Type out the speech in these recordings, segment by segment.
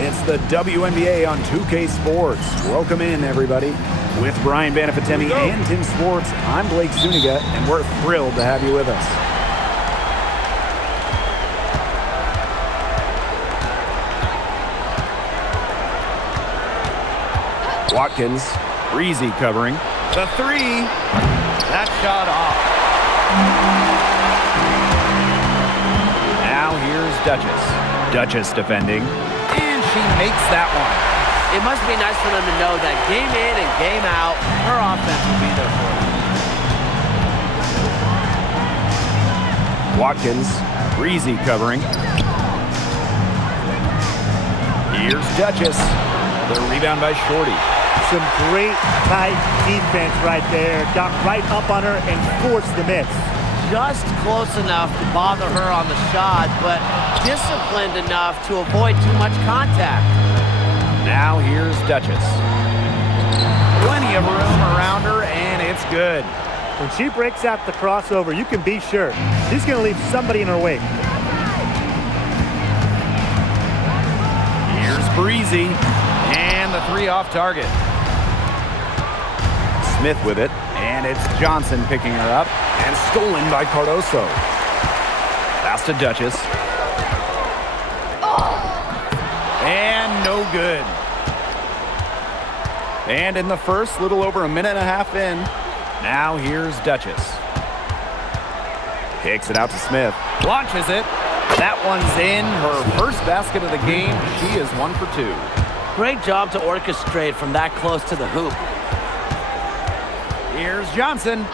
It's the WNBA on 2K Sports. Welcome in, everybody. With Brian Banafitemi and Tim Swartz, I'm Blake Zuniga, and we're thrilled to have you with us. Watkins, breezy covering. The three. That shot off. Now here's Duchess defending. And she makes that one. It must be nice for them to know that game in and game out, her offense will be there for them. Watkins, breezy covering. Here's Duchess. The rebound by Shorty. Some great tight defense right there. Got right up on her and forced the miss. Just close enough to bother her on the shot, but disciplined enough to avoid too much contact. Now here's Duchess. Plenty of room around her, and it's good. When she breaks out the crossover, you can be sure she's going to leave somebody in her wake. Here's Breezy, and the three off target. Smith with it, and it's Johnson picking her up, and stolen by Cardoso. Pass to Duchess. And no good. And in the first, little over a minute and a half in, now here's Duchess. Kicks it out to Smith. Launches it. That one's in. Her first basket of the game. She is 1 for 2. Great job to orchestrate from that close to the hoop. Here's Johnson.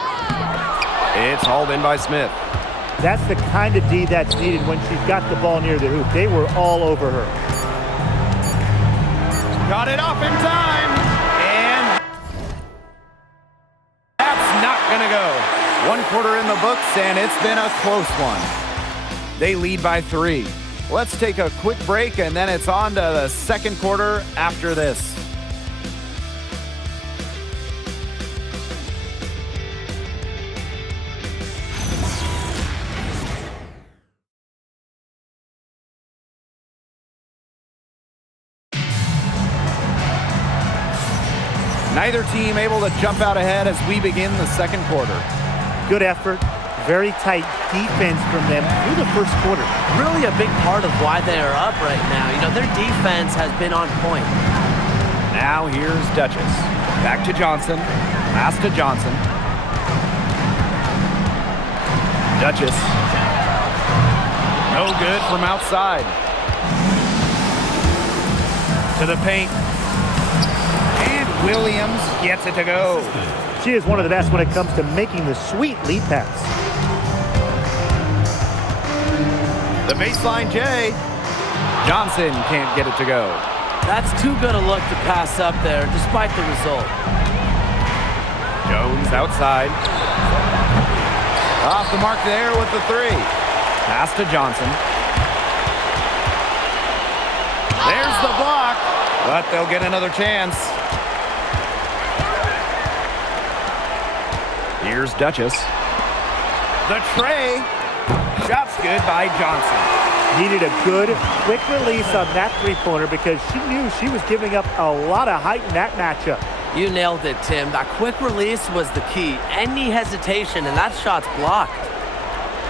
It's hauled in by Smith. That's the kind of D that's needed when she's got the ball near the hoop. They were all over her. Got it off in time. And that's not going to go. 1 quarter in the books, and it's been a close one. They lead by 3. Let's take a quick break, and then it's on to the second quarter after this. Neither team able to jump out ahead as we begin the second quarter. Good effort. Very tight defense from them through the first quarter. Really a big part of why they are up right now. You know, their defense has been on point. Now here's Duchess. Back to Johnson. Pass to Johnson. Duchess. No good from outside. To the paint. Williams gets it to go. She is one of the best when it comes to making the sweet lead pass. The baseline J. Johnson can't get it to go. That's too good a look to pass up there, despite the result. Jones outside. Off the mark there with the three. Pass to Johnson. There's the block, but they'll get another chance. Here's Duchess. The tray. Shot's good by Johnson. Needed a good, quick release on that three-pointer because she knew she was giving up a lot of height in that matchup. You nailed it, Tim. That quick release was the key. Any hesitation, and that shot's blocked.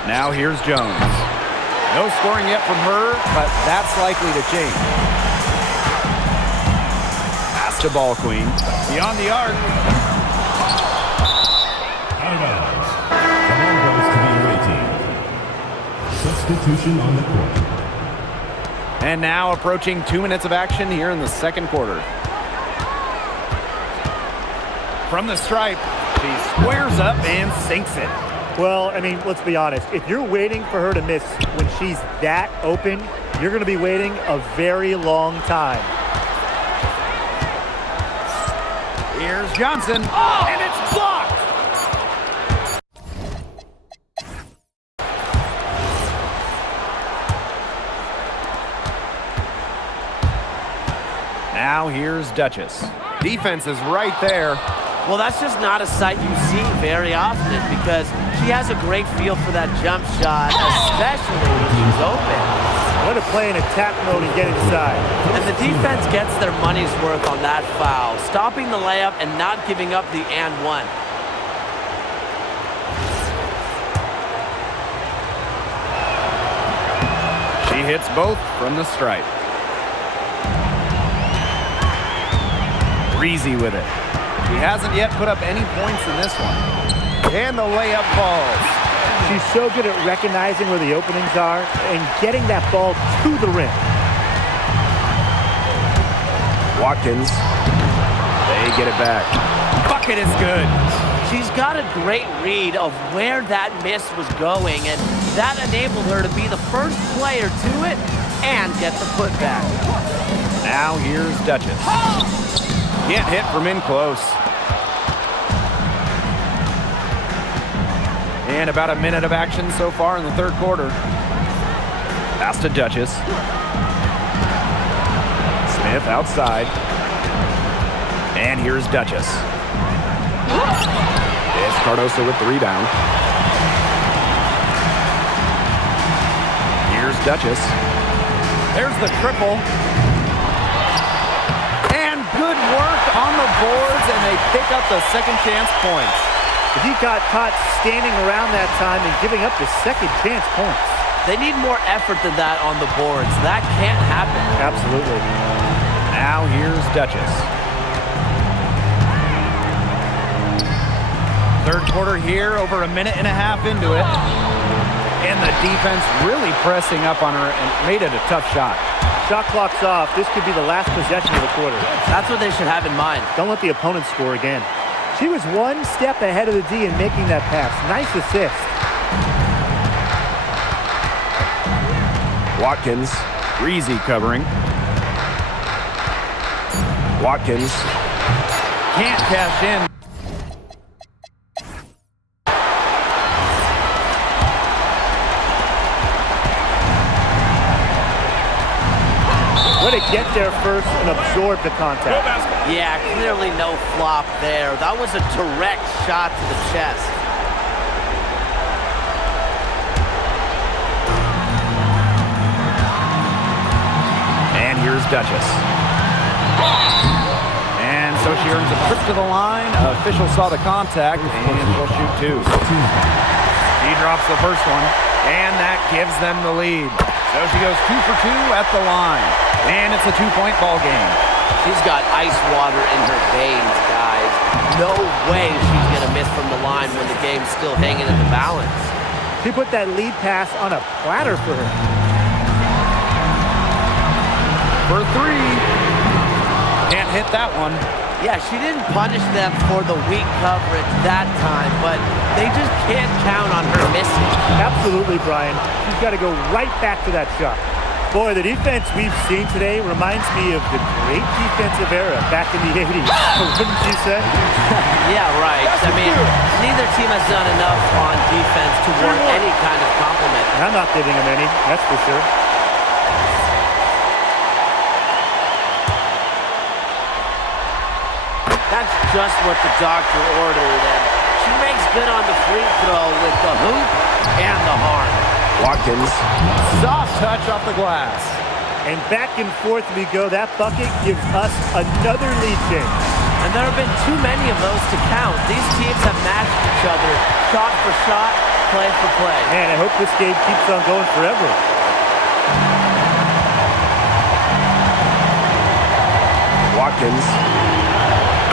Now here's Jones. No scoring yet from her, but that's likely to change. Pass to Ball Queen. Beyond the arc. Substitution on the court. And now approaching 2 minutes of action here in the second quarter. From the stripe, she squares up and sinks it. Well, I mean, let's be honest. If you're waiting for her to miss when she's that open, you're going to be waiting a very long time. Here's Johnson, and it's blocked. Now here's Duchess. Defense is right there. Well, that's just not a sight you see very often because she has a great feel for that jump shot, especially when she's open. What a play in attack mode and get inside. And the defense gets their money's worth on that foul, stopping the layup and not giving up the and one. She hits both from the stripe. Breezy with it. She hasn't yet put up any points in this one. And the layup falls. She's so good at recognizing where the openings are and getting that ball to the rim. Watkins. They get it back. Bucket is good. She's got a great read of where that miss was going, and that enabled her to be the first player to it and get the putback. Now here's Duchess. Can't hit from in close. And about a minute of action so far in the third quarter. Pass to Duchess. Smith outside. And here's Duchess. It's Cardoso with the rebound. Here's Duchess. There's the triple. And good work on the boards, and they pick up the second chance points. If he got caught standing around that time and giving up the second chance points. They need more effort than that on the boards. That can't happen. Absolutely. Now here's Duchess. Third quarter here, over a minute and a half into it. And the defense really pressing up on her and made it a tough shot. Shot clock's off. This could be the last possession of the quarter. That's what they should have in mind. Don't let the opponent score again. She was one step ahead of the D in making that pass. Nice assist. Watkins, Breezy covering. Watkins can't cash in. Way to get there first and absorb the contact. Yeah, clearly no flop there. That was a direct shot to the chest. And here's Duchess. And so she earns a trip to the line. Official saw the contact, and she'll shoot two. She drops the first one, and that gives them the lead. So she goes 2 for 2 at the line. And it's a 2-point ball game. She's got ice water in her veins, guys. No way she's going to miss from the line when the game's still hanging in the balance. She put that lead pass on a platter for her. For three. Can't hit that one. Yeah, she didn't punish them for the weak coverage that time, but they just can't count on her missing. Absolutely, Brian. She's got to go right back to that shot. Boy, the defense we've seen today reminds me of the great defensive era back in the 80s. Wouldn't you say? Yeah, right. I mean, neither team has done enough on defense to warrant any kind of compliment. And I'm not giving them any, that's for sure. That's just what the doctor ordered, and she makes good on the free throw with the hoop and the horn. Watkins, soft touch off the glass. And back and forth we go. That bucket gives us another lead change. And there have been too many of those to count. These teams have matched each other, shot for shot, play for play. Man, I hope this game keeps on going forever. Watkins.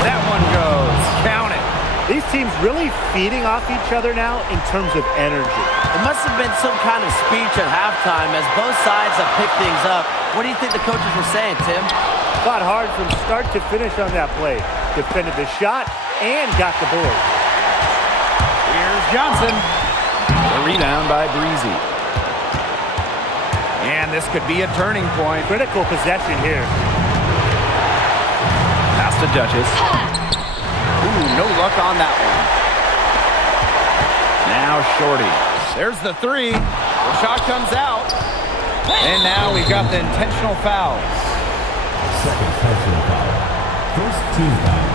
That one goes. Count it. These teams really feeding off each other now in terms of energy. It must have been some kind of speech at halftime as both sides have picked things up. What do you think the coaches were saying, Tim? Fought hard from start to finish on that play. Defended the shot and got the board. Here's Johnson. The rebound by Breezy. And this could be a turning point. Critical possession here. Pass to Duchess. Ooh, no luck on that one. Now Shorty. There's the three. The shot comes out. And now we've got the intentional foul. Second personal foul. First team foul.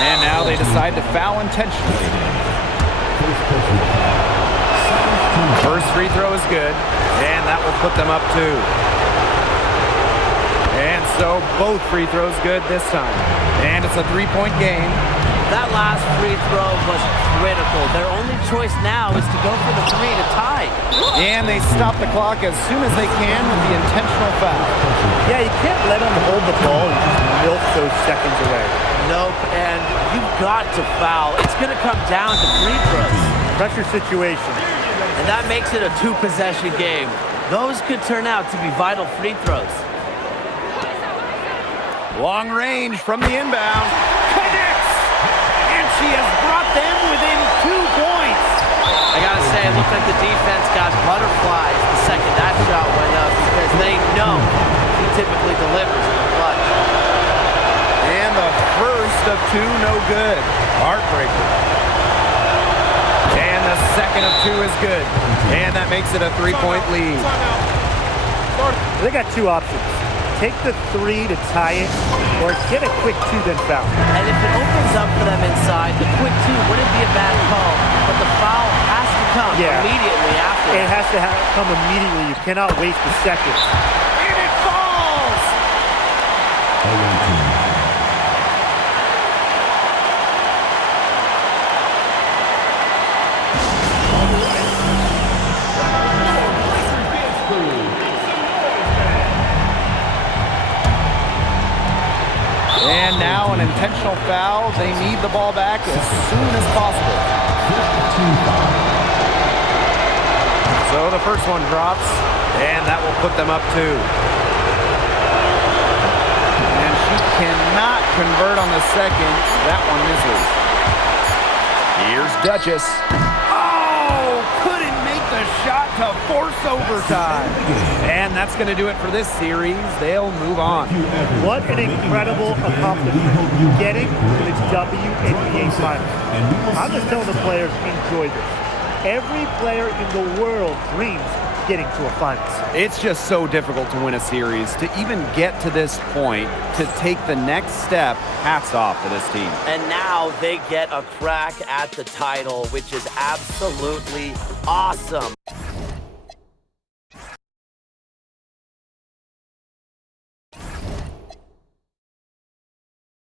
And now they decide to foul intentionally. First personal First free throw is good, and that will put them up 2. And so both free throws good this time. And it's a 3-point game. That last free throw was critical. Their only choice now is to go for the 3 to tie. And they stop the clock as soon as they can with the intentional foul. Yeah, you can't let them hold the ball and just milk those seconds away. Nope, and you've got to foul. It's going to come down to free throws. Pressure situation. And that makes it a 2-possession game. Those could turn out to be vital free throws. Long range from the inbound. Connects! And she has brought them within 2 points. I got to say, it looked like the defense got butterflies the second that shot went up because they know he typically delivers in the clutch. And the first of 2, no good. Heartbreaker. And the second of 2 is good. And that makes it a 3-point lead. They got 2 options. Take the 3 to tie it, or get a quick 2 then foul. And if it opens up for them inside, the quick 2 wouldn't be a bad call, but the foul has to come immediately after. It has to come immediately. You cannot waste a second. And it falls! And now an intentional foul. They need the ball back as soon as possible. So the first one drops, and that will put them up 2. And she cannot convert on the second. That one misses. Here's Duchess. Oh, couldn't make the shot to force overtime. And that's going to do it for this series. They'll move on. What an incredible accomplishment, getting to the WNBA Finals. I'm just telling the players, enjoy this. Every player in the world dreams getting to a finals. It's just so difficult to win a series. To even get to this point, to take the next step, hats off to this team. And now they get a crack at the title, which is absolutely awesome.